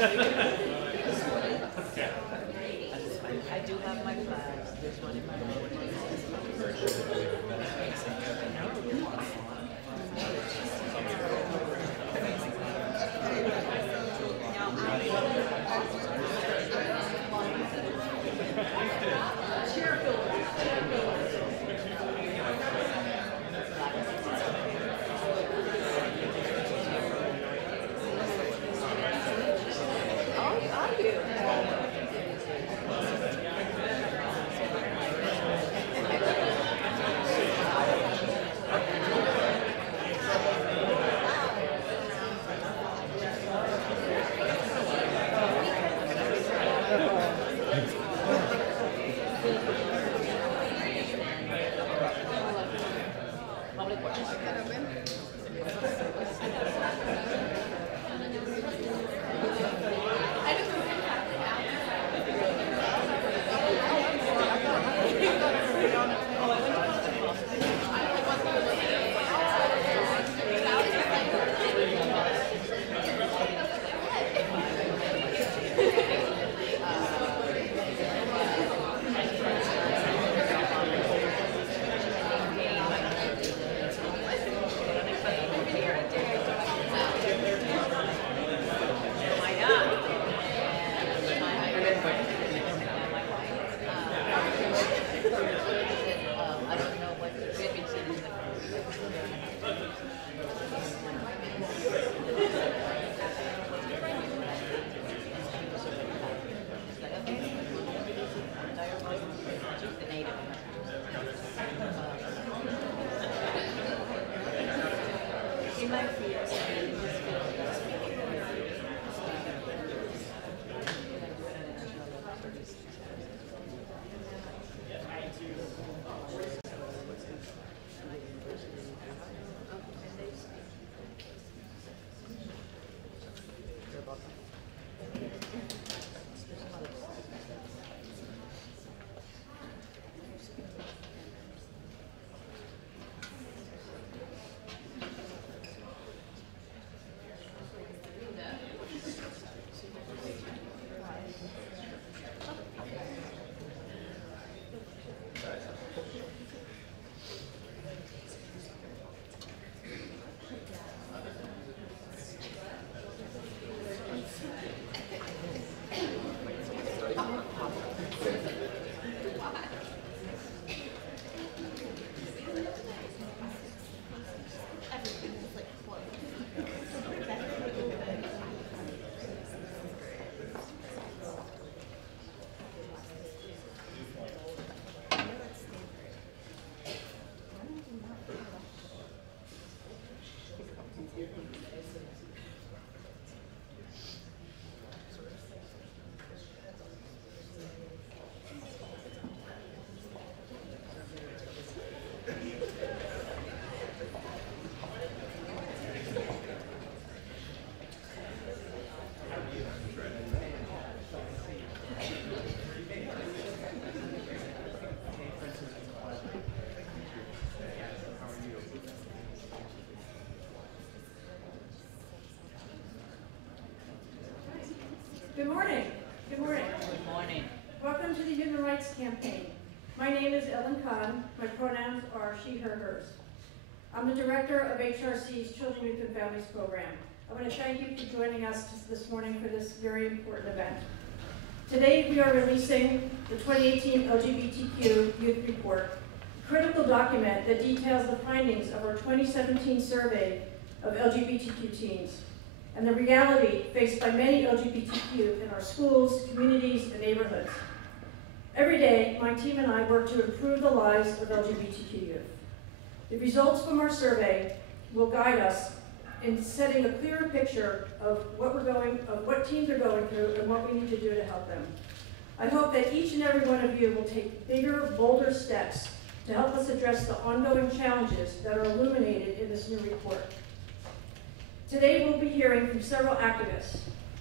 I do have my flags. There's one in my room. Good morning. Good morning. Good morning. Welcome to the Human Rights Campaign. My name is Ellen Kahn. My pronouns are she, her, hers. I'm the director of HRC's Children, Youth, and Families program. I want to thank you for joining us this morning for this very important event. Today we are releasing the 2018 LGBTQ Youth Report, a critical document that details the findings of our 2017 survey of LGBTQ teens and the reality faced by many LGBTQ youth in our schools, communities, and neighborhoods. Every day, my team and I work to improve the lives of LGBTQ youth. The results from our survey will guide us in setting a clearer picture of what teens are going through and what we need to do to help them. I hope that each and every one of you will take bigger, bolder steps to help us address the ongoing challenges that are illuminated in this new report. Today we'll be hearing from several activists,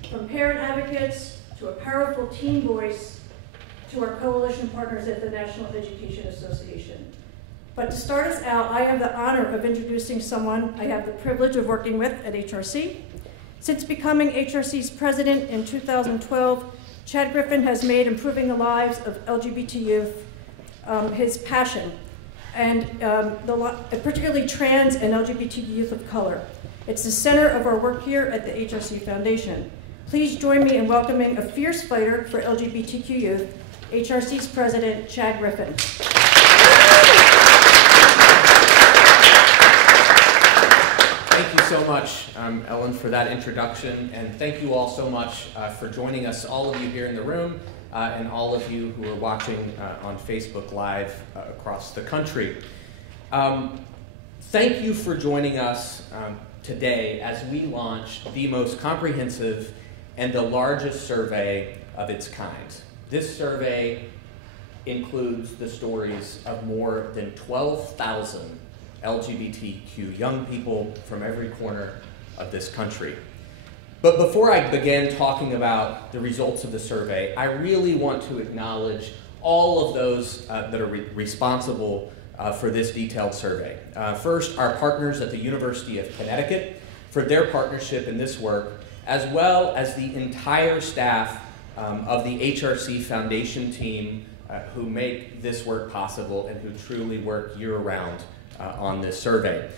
from parent advocates to a powerful teen voice to our coalition partners at the National Education Association. But to start us out, I have the honor of introducing someone I have the privilege of working with at HRC. Since becoming HRC's president in 2012, Chad Griffin has made improving the lives of LGBT youth his passion, and particularly trans and LGBT youth of color. It's the center of our work here at the HRC Foundation. Please join me in welcoming a fierce fighter for LGBTQ youth, HRC's president, Chad Griffin. Thank you so much, Ellen, for that introduction, and thank you all so much for joining us, all of you here in the room, and all of you who are watching on Facebook Live across the country. Thank you for joining us today as we launch the most comprehensive and the largest survey of its kind. This survey includes the stories of more than 12,000 LGBTQ young people from every corner of this country. But before I begin talking about the results of the survey, I really want to acknowledge all of those that are responsible for this detailed survey. First, our partners at the University of Connecticut for their partnership in this work, as well as the entire staff of the HRC Foundation team who make this work possible and who truly work year-round on this survey.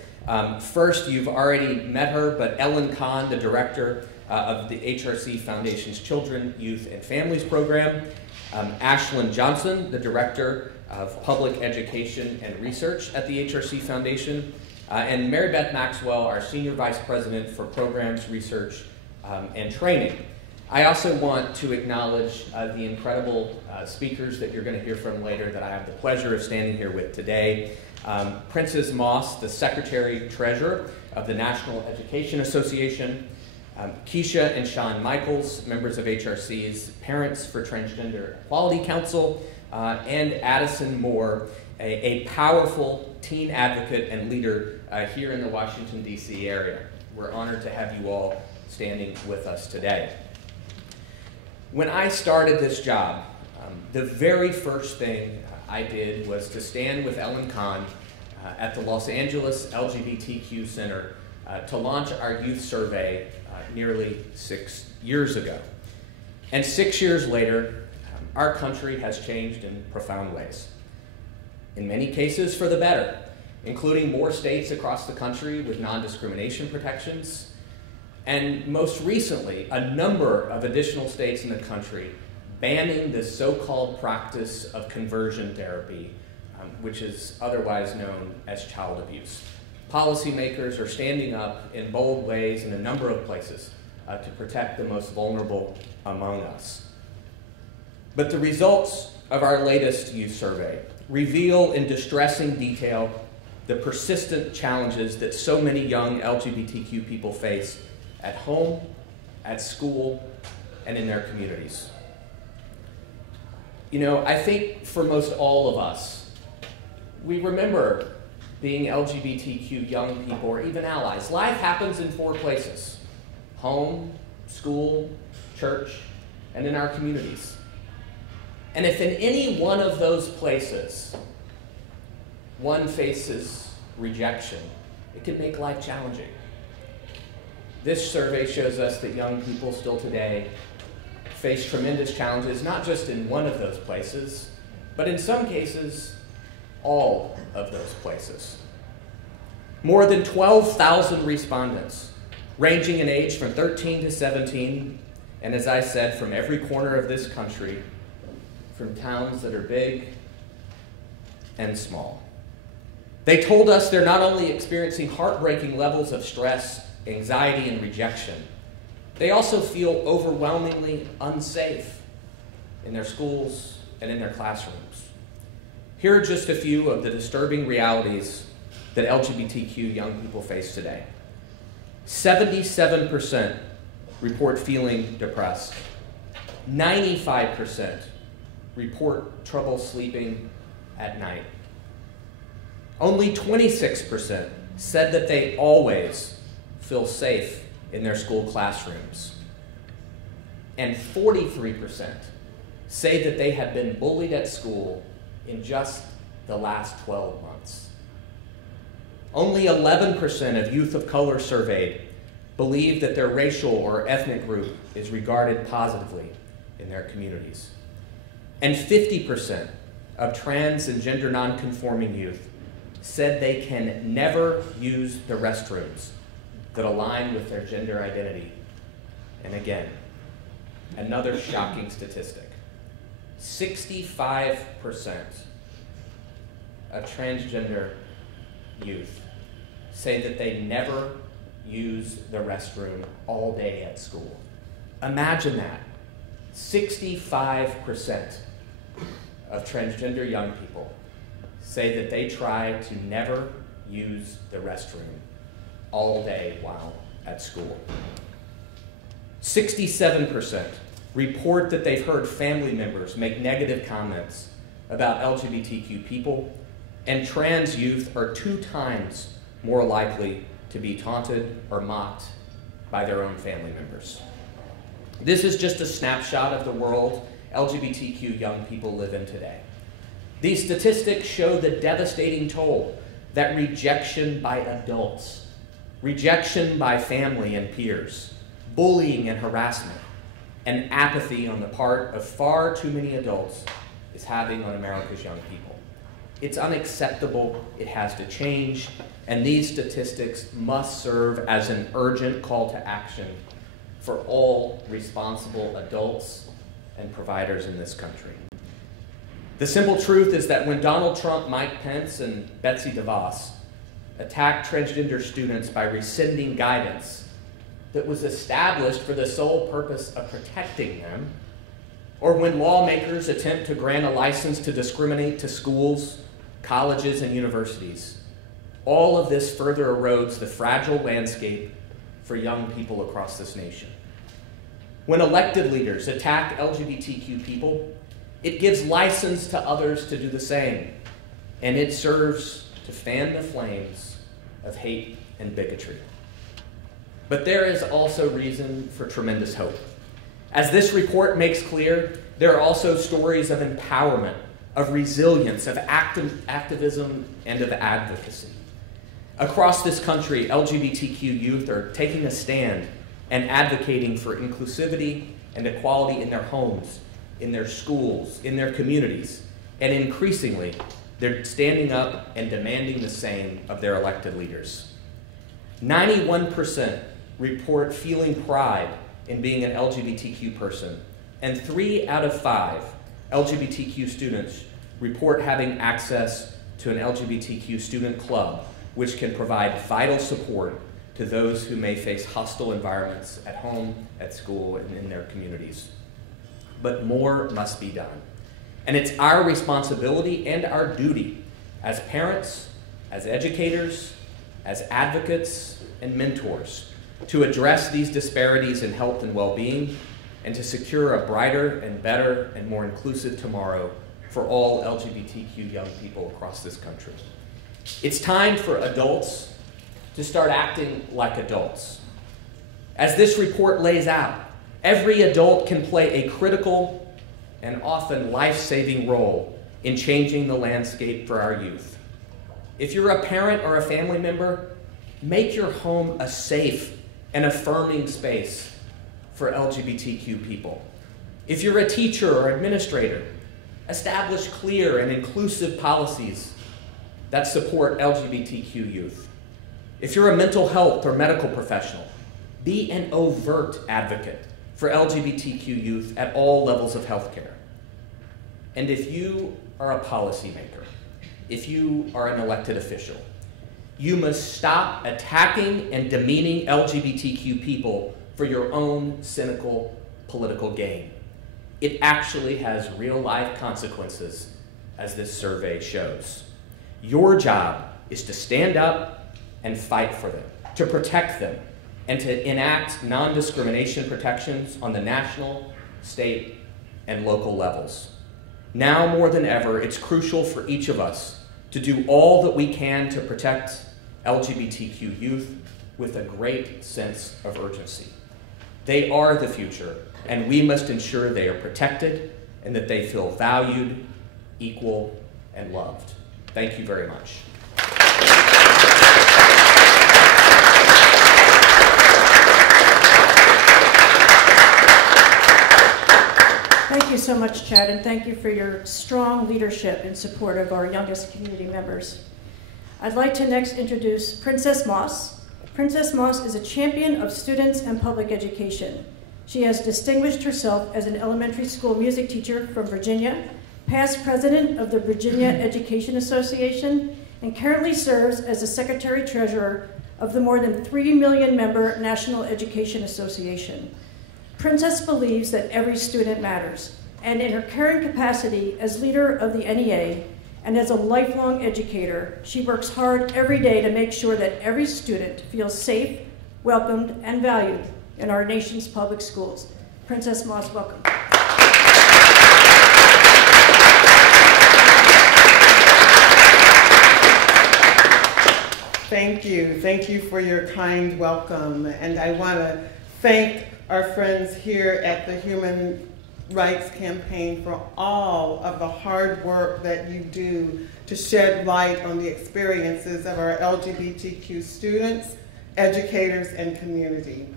First, you've already met her, but Ellen Kahn, the director of the HRC Foundation's Children, Youth, and Families program. Ashlyn Johnson, the director of Public Education and Research at the HRC Foundation. And Mary Beth Maxwell, our senior vice president for programs, research, and training. I also want to acknowledge the incredible speakers that you're going to hear from later that I have the pleasure of standing here with today. Princess Moss, the Secretary-Treasurer of the National Education Association. Keisha and Sean Michaels, members of HRC's Parents for Transgender Equality Council. And Addison Moore, a powerful teen advocate and leader here in the Washington, D.C. area. We're honored to have you all standing with us today. When I started this job, the very first thing I did was to stand with Ellen Kahn at the Los Angeles LGBTQ Center to launch our youth survey nearly 6 years ago. And 6 years later, our country has changed in profound ways. In many cases for the better, including more states across the country with non-discrimination protections, and most recently, a number of additional states in the country banning the so-called practice of conversion therapy, which is otherwise known as child abuse. Policymakers are standing up in bold ways in a number of places to protect the most vulnerable among us. But the results of our latest youth survey reveal in distressing detail the persistent challenges that so many young LGBTQ people face at home, at school, and in their communities. You know, I think for most all of us, we remember being LGBTQ young people or even allies. Life happens in 4 places: home, school, church, and in our communities. And if in any one of those places one faces rejection, it can make life challenging. This survey shows us that young people still today face tremendous challenges, not just in one of those places, but in some cases, all of those places. More than 12,000 respondents, ranging in age from 13 to 17, and as I said, from every corner of this country, from towns that are big and small. They told us they're not only experiencing heartbreaking levels of stress, anxiety, and rejection, they also feel overwhelmingly unsafe in their schools and in their classrooms. Here are just a few of the disturbing realities that LGBTQ young people face today. 77% report feeling depressed. 95% report trouble sleeping at night. Only 26% said that they always feel safe in their school classrooms. And 43% say that they have been bullied at school in just the last 12 months. Only 11% of youth of color surveyed believe that their racial or ethnic group is regarded positively in their communities. And 50% of trans and gender nonconforming youth said they can never use the restrooms that align with their gender identity. And again, another shocking statistic. 65% of transgender youth say that they never use the restroom all day at school. Imagine that. 65% of transgender young people say that they try to never use the restroom all day while at school. 67% report that they've heard family members make negative comments about LGBTQ people, and trans youth are 2 times more likely to be taunted or mocked by their own family members. This is just a snapshot of the world LGBTQ young people live in today. These statistics show the devastating toll that rejection by adults, rejection by family and peers, bullying and harassment, and apathy on the part of far too many adults is having on America's young people. It's unacceptable, it has to change, and these statistics must serve as an urgent call to action for all responsible adults and providers in this country. The simple truth is that when Donald Trump, Mike Pence, and Betsy DeVos attacked transgender students by rescinding guidance that was established for the sole purpose of protecting them, or when lawmakers attempt to grant a license to discriminate to schools, colleges, and universities, all of this further erodes the fragile landscape for young people across this nation. When elected leaders attack LGBTQ people, it gives license to others to do the same, and it serves to fan the flames of hate and bigotry. But there is also reason for tremendous hope. As this report makes clear, there are also stories of empowerment, of resilience, of activism, and of advocacy. Across this country, LGBTQ youth are taking a stand and advocating for inclusivity and equality in their homes, in their schools, in their communities, and increasingly, they're standing up and demanding the same of their elected leaders. 91% report feeling pride in being an LGBTQ person, and 3 out of 5 LGBTQ students report having access to an LGBTQ student club, which can provide vital support to those who may face hostile environments at home, at school, and in their communities. But more must be done. And it's our responsibility and our duty as parents, as educators, as advocates, and mentors to address these disparities in health and well-being and to secure a brighter and better and more inclusive tomorrow for all LGBTQ young people across this country. It's time for adults to start acting like adults. As this report lays out, every adult can play a critical and often life-saving role in changing the landscape for our youth. If you're a parent or a family member, make your home a safe and affirming space for LGBTQ people. If you're a teacher or administrator, establish clear and inclusive policies that support LGBTQ youth. If you're a mental health or medical professional, be an overt advocate for LGBTQ youth at all levels of healthcare. And if you are a policymaker, if you are an elected official, you must stop attacking and demeaning LGBTQ people for your own cynical political gain. It actually has real-life consequences, as this survey shows. Your job is to stand up and fight for them, to protect them, and to enact non-discrimination protections on the national, state, and local levels. Now more than ever, it's crucial for each of us to do all that we can to protect LGBTQ youth with a great sense of urgency. They are the future, and we must ensure they are protected and that they feel valued, equal, and loved. Thank you very much. so much, Chad, and thank you for your strong leadership in support of our youngest community members. I'd like to next introduce Princess Moss. Princess Moss is a champion of students and public education. She has distinguished herself as an elementary school music teacher from Virginia, past president of the Virginia Education Association, and currently serves as the secretary-treasurer of the more than 3 million member National Education Association. Princess believes that every student matters, and in her current capacity as leader of the NEA and as a lifelong educator, she works hard every day to make sure that every student feels safe, welcomed, and valued in our nation's public schools. Princess Moss, welcome. Thank you. Thank you for your kind welcome. And I want to thank our friends here at the Human Rights Campaign for all of the hard work that you do to shed light on the experiences of our LGBTQ students, educators, and community.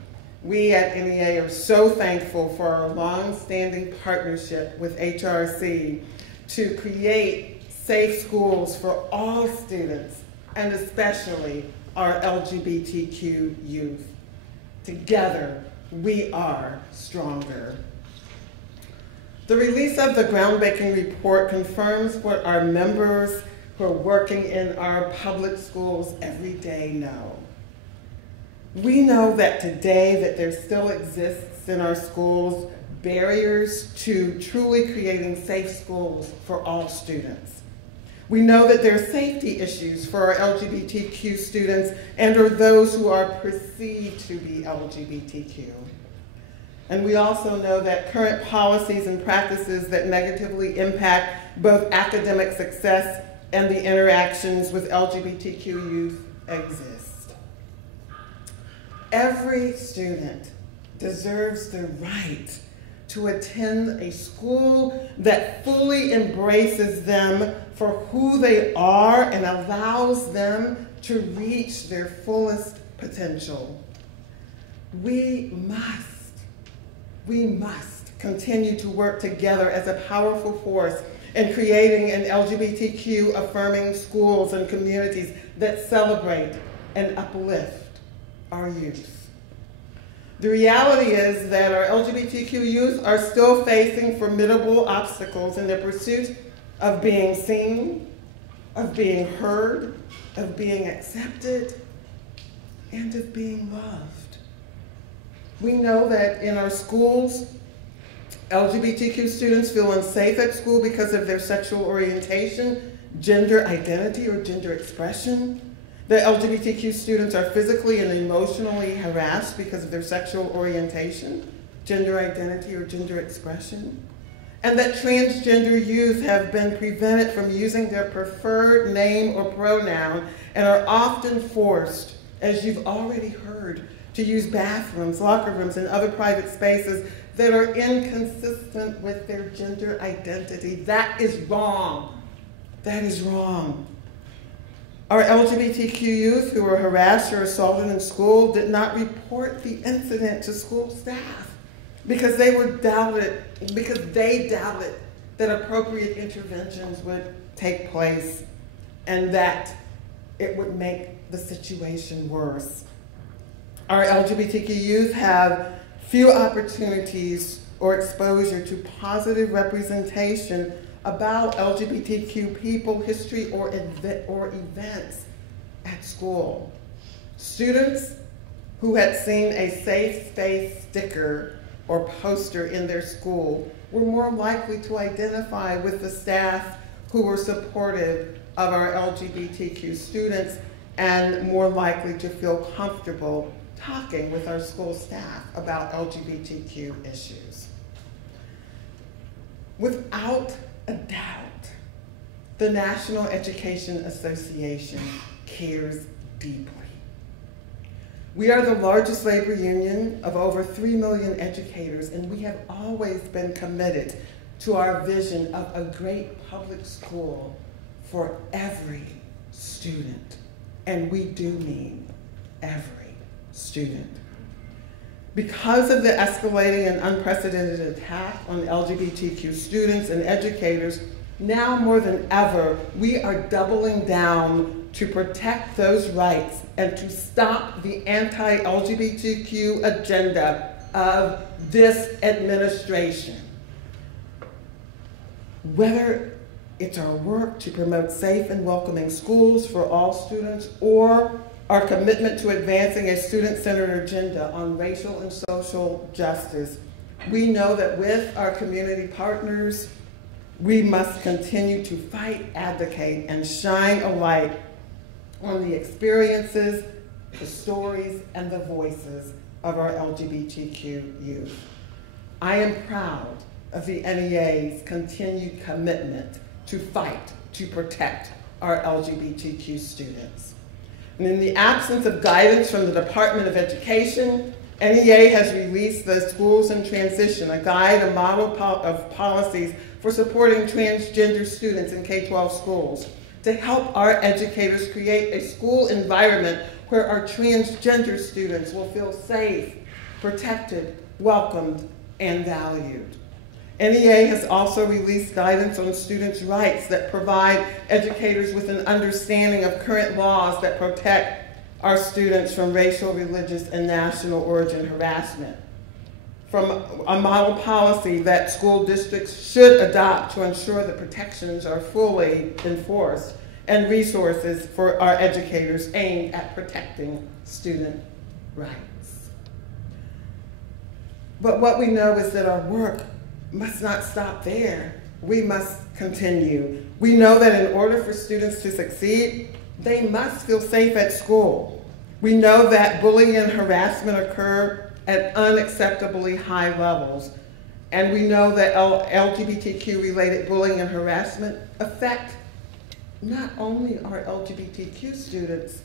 We at NEA are so thankful for our long-standing partnership with HRC to create safe schools for all students, and especially our LGBTQ youth. Together, we are stronger. The release of the groundbreaking report confirms what our members who are working in our public schools every day know. We know that today that there still exists in our schools barriers to truly creating safe schools for all students. We know that there are safety issues for our LGBTQ students and or those who are perceived to be LGBTQ. And we also know that current policies and practices that negatively impact both academic success and the interactions with LGBTQ youth exist. Every student deserves the right to attend a school that fully embraces them for who they are and allows them to reach their fullest potential. We must continue to work together as a powerful force in creating an LGBTQ affirming schools and communities that celebrate and uplift our youth. The reality is that our LGBTQ youth are still facing formidable obstacles in their pursuit of being seen, of being heard, of being accepted, and of being loved. We know that in our schools, LGBTQ students feel unsafe at school because of their sexual orientation, gender identity, or gender expression. That LGBTQ students are physically and emotionally harassed because of their sexual orientation, gender identity, or gender expression. And that transgender youth have been prevented from using their preferred name or pronoun and are often forced, as you've already heard, to use bathrooms, locker rooms, and other private spaces that are inconsistent with their gender identity. That is wrong. That is wrong. Our LGBTQ youth who were harassed or assaulted in school did not report the incident to school staff because they doubted that appropriate interventions would take place and that it would make the situation worse. Our LGBTQ youth have few opportunities or exposure to positive representation about LGBTQ people, history, or events at school. Students who had seen a safe space sticker or poster in their school were more likely to identify with the staff who were supportive of our LGBTQ students and more likely to feel comfortable talking with our school staff about LGBTQ issues. Without a doubt, the National Education Association cares deeply. We are the largest labor union of over 3 million educators, and we have always been committed to our vision of a great public school for every student. And we do mean every student. Because of the escalating and unprecedented attack on LGBTQ students and educators, now more than ever, we are doubling down to protect those rights and to stop the anti-LGBTQ agenda of this administration. Whether it's our work to promote safe and welcoming schools for all students, or our commitment to advancing a student-centered agenda on racial and social justice, we know that with our community partners, we must continue to fight, advocate, and shine a light on the experiences, the stories, and the voices of our LGBTQ youth. I am proud of the NEA's continued commitment to fight to protect our LGBTQ students. And in the absence of guidance from the Department of Education, NEA has released the Schools in Transition, a guide, a model of policies for supporting transgender students in K-12 schools to help our educators create a school environment where our transgender students will feel safe, protected, welcomed, and valued. NEA has also released guidance on students' rights that provide educators with an understanding of current laws that protect our students from racial, religious, and national origin harassment. From a model policy that school districts should adopt to ensure that protections are fully enforced, and resources for our educators aimed at protecting student rights. But what we know is that our work must not stop there. We must continue. We know that in order for students to succeed, they must feel safe at school. We know that bullying and harassment occur at unacceptably high levels. And we know that LGBTQ-related bullying and harassment affect not only our LGBTQ students,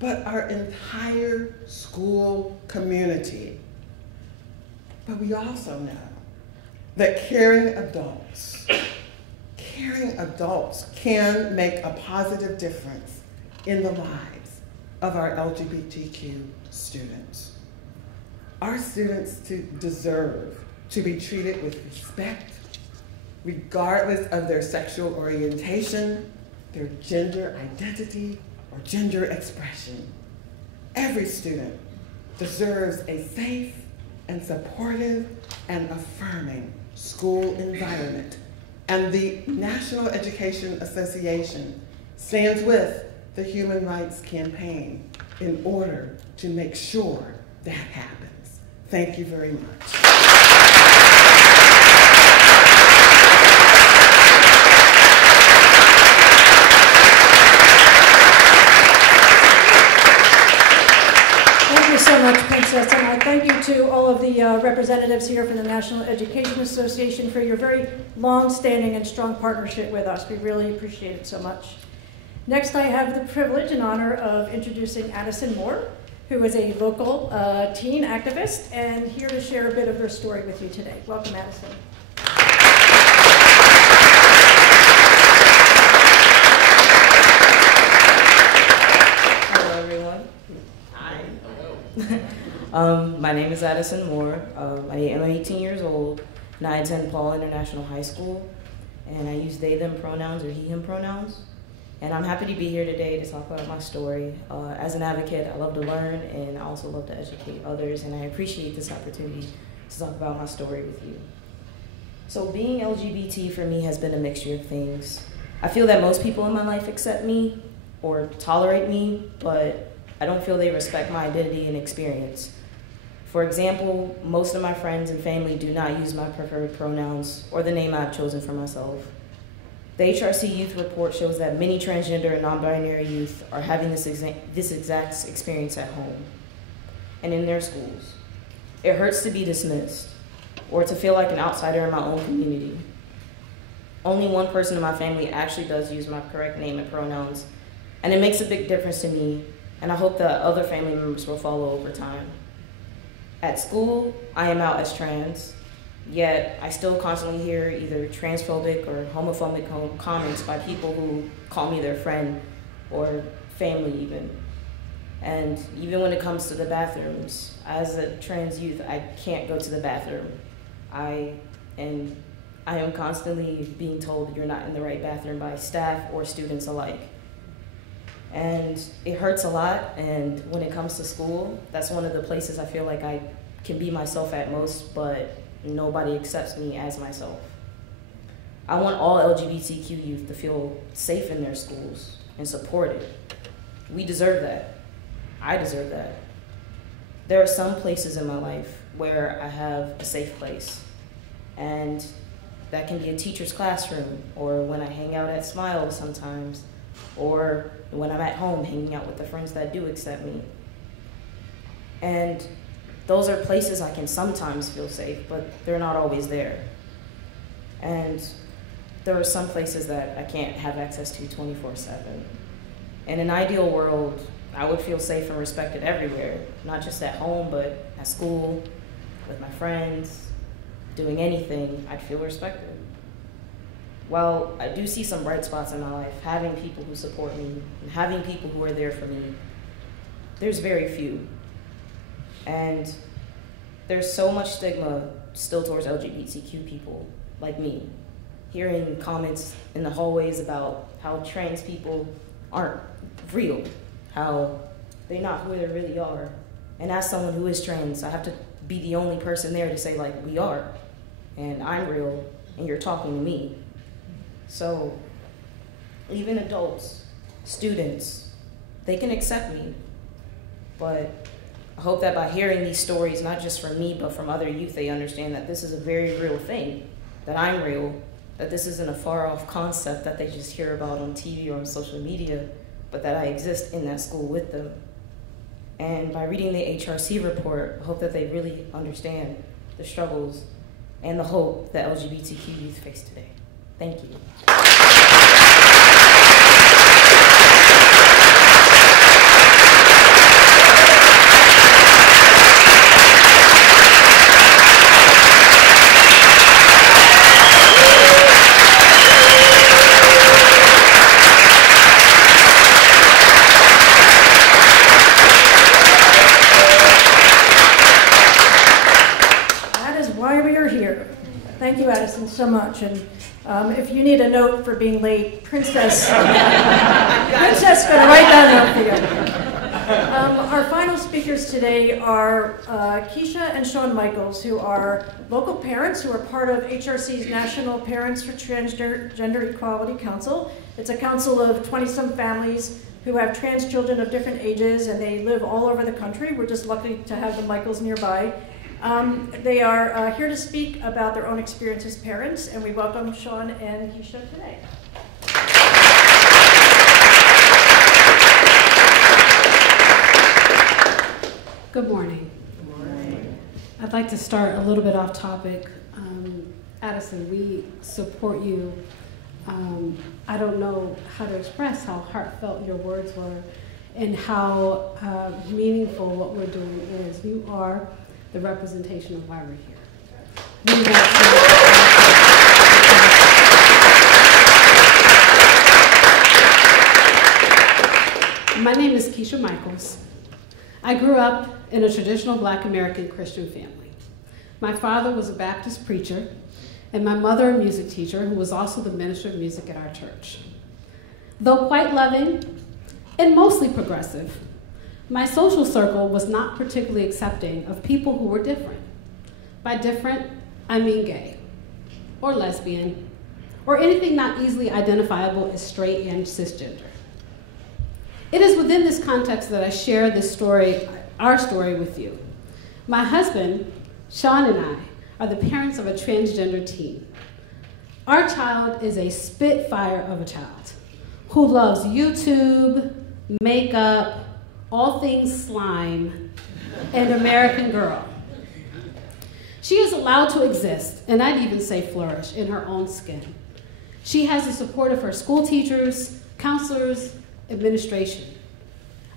but our entire school community. But we also know that caring adults can make a positive difference in the lives of our LGBTQ students. Our students deserve to be treated with respect, regardless of their sexual orientation, their gender identity, or gender expression. Every student deserves a safe and supportive and affirming school environment. And the National Education Association stands with the Human Rights Campaign in order to make sure that happens. Thank you very much. So much, Princess, and I thank you to all of the representatives here from the National Education Association for your very long-standing and strong partnership with us. We really appreciate it so much. Next, I have the privilege and honor of introducing Addison Moore, who is a local teen activist and here to share a bit of her story with you today. Welcome, Addison. Hello, everyone. My name is Addison Moore. I am 18 years old, and I attend Paul International High School, and I use they, them pronouns or he, him pronouns. And I'm happy to be here today to talk about my story. As an advocate, I love to learn, and I also love to educate others, and I appreciate this opportunity to talk about my story with you. So being LGBT for me has been a mixture of things. I feel that most people in my life accept me or tolerate me, but I don't feel they respect my identity and experience. For example, most of my friends and family do not use my preferred pronouns or the name I've chosen for myself. The HRC Youth Report shows that many transgender and non-binary youth are having this exact experience at home and in their schools. It hurts to be dismissed or to feel like an outsider in my own community. Only one person in my family actually does use my correct name and pronouns, and it makes a big difference to me, and I hope that other family members will follow over time. At school, I am out as trans, yet I still constantly hear either transphobic or homophobic comments by people who call me their friend or family even. And even when it comes to the bathrooms, as a trans youth, I can't go to the bathroom. I am constantly being told you're not in the right bathroom by staff or students alike. And it hurts a lot, and when it comes to school, that's one of the places I feel like I can be myself at most, but nobody accepts me as myself. I want all LGBTQ youth to feel safe in their schools and supported. We deserve that. I deserve that. There are some places in my life where I have a safe place, and that can be a teacher's classroom, or when I hang out at Smile sometimes, or when I'm at home hanging out with the friends that do accept me. And those are places I can sometimes feel safe, but they're not always there. And there are some places that I can't have access to 24/7. In an ideal world, I would feel safe and respected everywhere, not just at home, but at school, with my friends, doing anything, I'd feel respected. While I do see some bright spots in my life, having people who support me and having people who are there for me, there's very few. And there's so much stigma still towards LGBTQ people like me. Hearing comments in the hallways about how trans people aren't real, how they're not who they really are. And as someone who is trans, I have to be the only person there to say, like, we are, and I'm real, and you're talking to me. So even adults, students, they can accept me. But I hope that by hearing these stories, not just from me, but from other youth, they understand that this is a very real thing, that I'm real, that this isn't a far-off concept that they just hear about on TV or on social media, but that I exist in that school with them. And by reading the HRC report, I hope that they really understand the struggles and the hope that LGBTQ youth face today. Thank you. Thank you, Addison, so much. And if you need a note for being late, Princess going to write that note for you. Our final speakers today are Keisha and Keisha Michaels, who are local parents who are part of HRC's National Parents for Transgender Equality Council. It's a council of 20-some families who have trans children of different ages, and they live all over the country. We're just lucky to have the Michaels nearby. They are here to speak about their own experience as parents, and we welcome Sean and Keisha today. Good morning. Good morning. I'd like to start a little bit off topic. Addison, we support you. I don't know how to express how heartfelt your words were and how meaningful what we're doing is. You are the representation of why we're here. My name is Keisha Michaels. I grew up in a traditional Black American Christian family. My father was a Baptist preacher, and my mother a music teacher who was also the minister of music at our church. Though quite loving and mostly progressive, my social circle was not particularly accepting of people who were different. By different, I mean gay, or lesbian, or anything not easily identifiable as straight and cisgender. It is within this context that I share this story, our story, with you. My husband, Sean, and I are the parents of a transgender teen. Our child is a spitfire of a child who loves YouTube, makeup, all things slime, and American Girl. She is allowed to exist, and I'd even say flourish, in her own skin. She has the support of her school teachers, counselors, administration.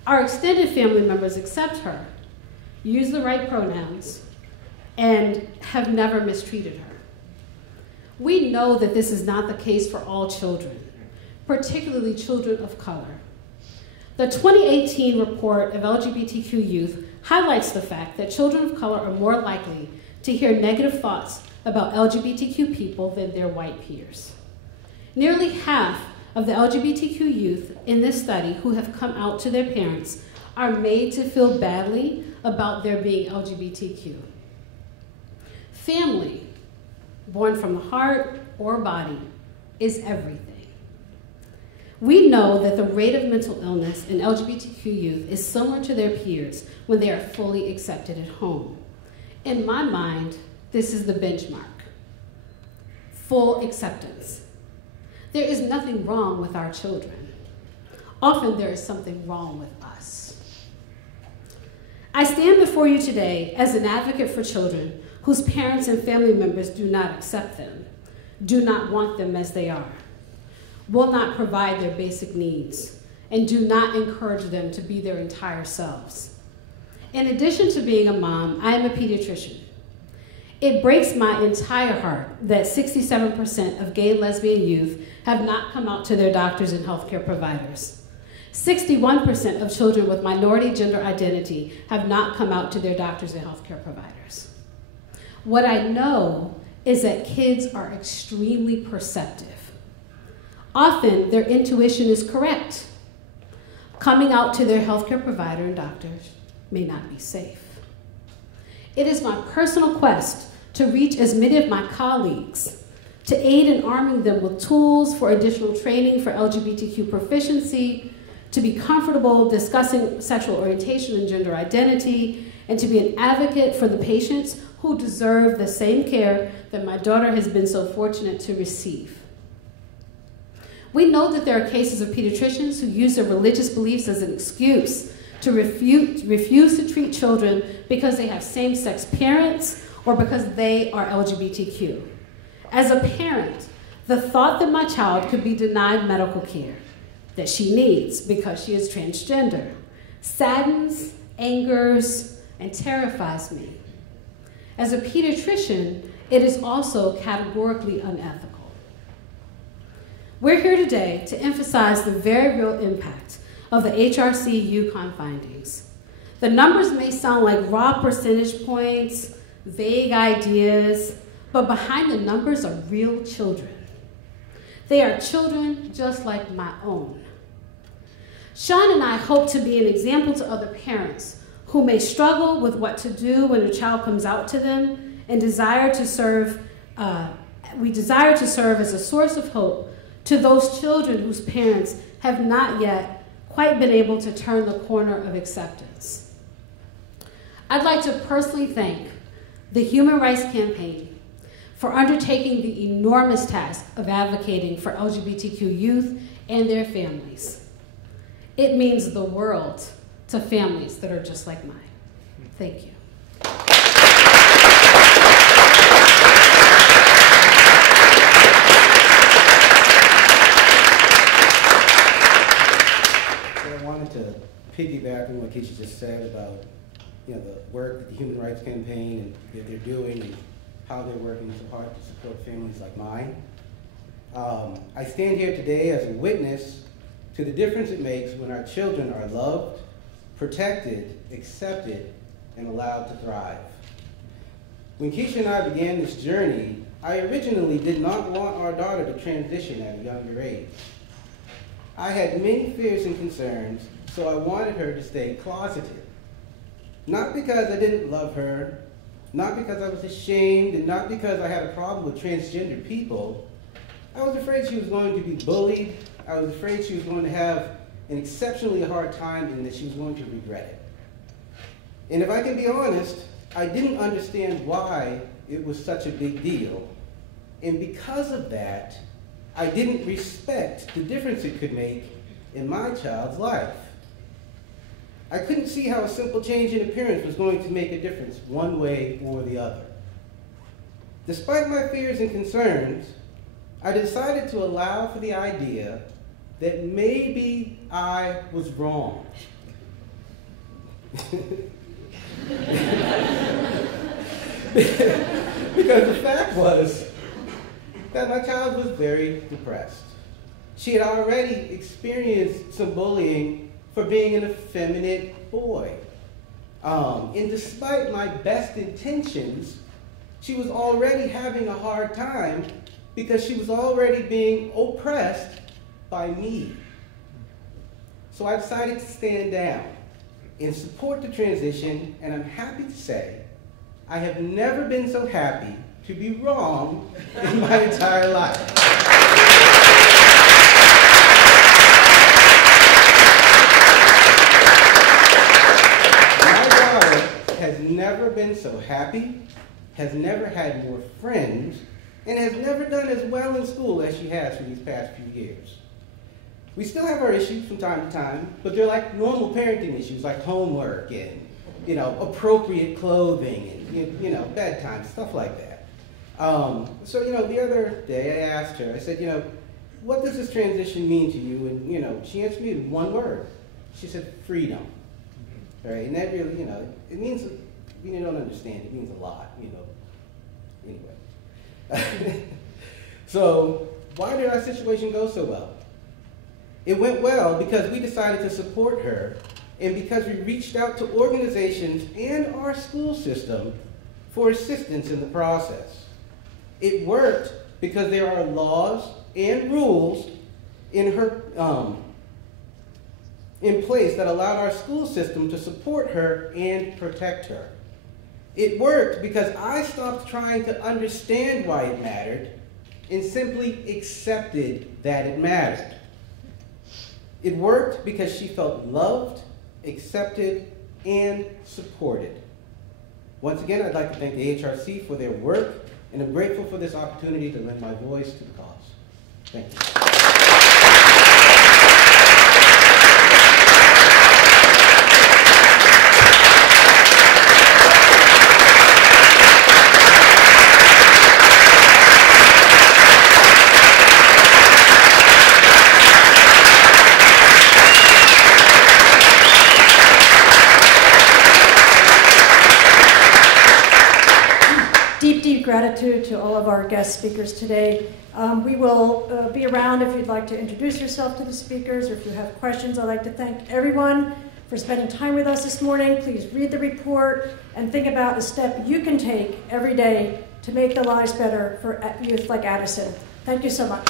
Our extended family members accept her, use the right pronouns, and have never mistreated her. We know that this is not the case for all children, particularly children of color. The 2018 report of LGBTQ youth highlights the fact that children of color are more likely to hear negative thoughts about LGBTQ people than their white peers. Nearly half of the LGBTQ youth in this study who have come out to their parents are made to feel badly about their being LGBTQ. Family, born from the heart or body, is everything. We know that the rate of mental illness in LGBTQ youth is similar to their peers when they are fully accepted at home. In my mind, this is the benchmark. Full acceptance. There is nothing wrong with our children. Often there is something wrong with us. I stand before you today as an advocate for children whose parents and family members do not accept them, do not want them as they are, will not provide their basic needs, and do not encourage them to be their entire selves. In addition to being a mom, I am a pediatrician. It breaks my entire heart that 67% of gay and lesbian youth have not come out to their doctors and healthcare providers. 61% of children with minority gender identity have not come out to their doctors and healthcare providers. What I know is that kids are extremely perceptive. Often, their intuition is correct. Coming out to their healthcare provider and doctors may not be safe. It is my personal quest to reach as many of my colleagues, to aid in arming them with tools for additional training for LGBTQ proficiency, to be comfortable discussing sexual orientation and gender identity, and to be an advocate for the patients who deserve the same care that my daughter has been so fortunate to receive. We know that there are cases of pediatricians who use their religious beliefs as an excuse to refuse to treat children because they have same-sex parents or because they are LGBTQ. As a parent, the thought that my child could be denied medical care that she needs because she is transgender saddens, angers, and terrifies me. As a pediatrician, it is also categorically unethical. We're here today to emphasize the very real impact of the HRC UConn findings. The numbers may sound like raw percentage points, vague ideas, but behind the numbers are real children. They are children just like my own. Sean and I hope to be an example to other parents who may struggle with what to do when a child comes out to them and desire to serve as a source of hope to those children whose parents have not yet quite been able to turn the corner of acceptance. I'd like to personally thank the Human Rights Campaign for undertaking the enormous task of advocating for LGBTQ youth and their families. It means the world to families that are just like mine. Thank you. To piggyback on what Keisha just said about the work that the Human Rights Campaign and that they're doing and how they're working so hard to support families like mine. I stand here today as a witness to the difference it makes when our children are loved, protected, accepted, and allowed to thrive. When Keisha and I began this journey, I originally did not want our daughter to transition at a younger age. I had many fears and concerns, so I wanted her to stay closeted. Not because I didn't love her, not because I was ashamed, and not because I had a problem with transgender people. I was afraid she was going to be bullied. I was afraid she was going to have an exceptionally hard time and that she was going to regret it. And if I can be honest, I didn't understand why it was such a big deal. And because of that, I didn't respect the difference it could make in my child's life. I couldn't see how a simple change in appearance was going to make a difference one way or the other. Despite my fears and concerns, I decided to allow for the idea that maybe I was wrong. Because the fact was that my child was very depressed. She had already experienced some bullying for being an effeminate boy. And despite my best intentions, she was already having a hard time because she was already being oppressed by me. So I decided to stand down and support the transition, and I'm happy to say I have never been so happy to be wrong in my entire life. My daughter has never been so happy, has never had more friends, and has never done as well in school as she has for these past few years. We still have our issues from time to time, but they're like normal parenting issues, like homework and, appropriate clothing and, bedtime, stuff like that. So, the other day I asked her, I said, what does this transition mean to you? And, she answered me in one word. She said, freedom. Right? And that really, it means, you don't understand, it means a lot, Anyway. So, why did our situation go so well? It went well because we decided to support her and because we reached out to organizations and our school system for assistance in the process. It worked because there are laws and rules in place that allowed our school system to support her and protect her. It worked because I stopped trying to understand why it mattered and simply accepted that it mattered. It worked because she felt loved, accepted, and supported. Once again, I'd like to thank the HRC for their work, and I'm grateful for this opportunity to lend my voice to the cause. Thank you. Deep gratitude to all of our guest speakers today. We will be around if you'd like to introduce yourself to the speakers or if you have questions. I'd like to thank everyone for spending time with us this morning. Please read the report and think about the step you can take every day to make the lives better for youth like Addison. Thank you so much.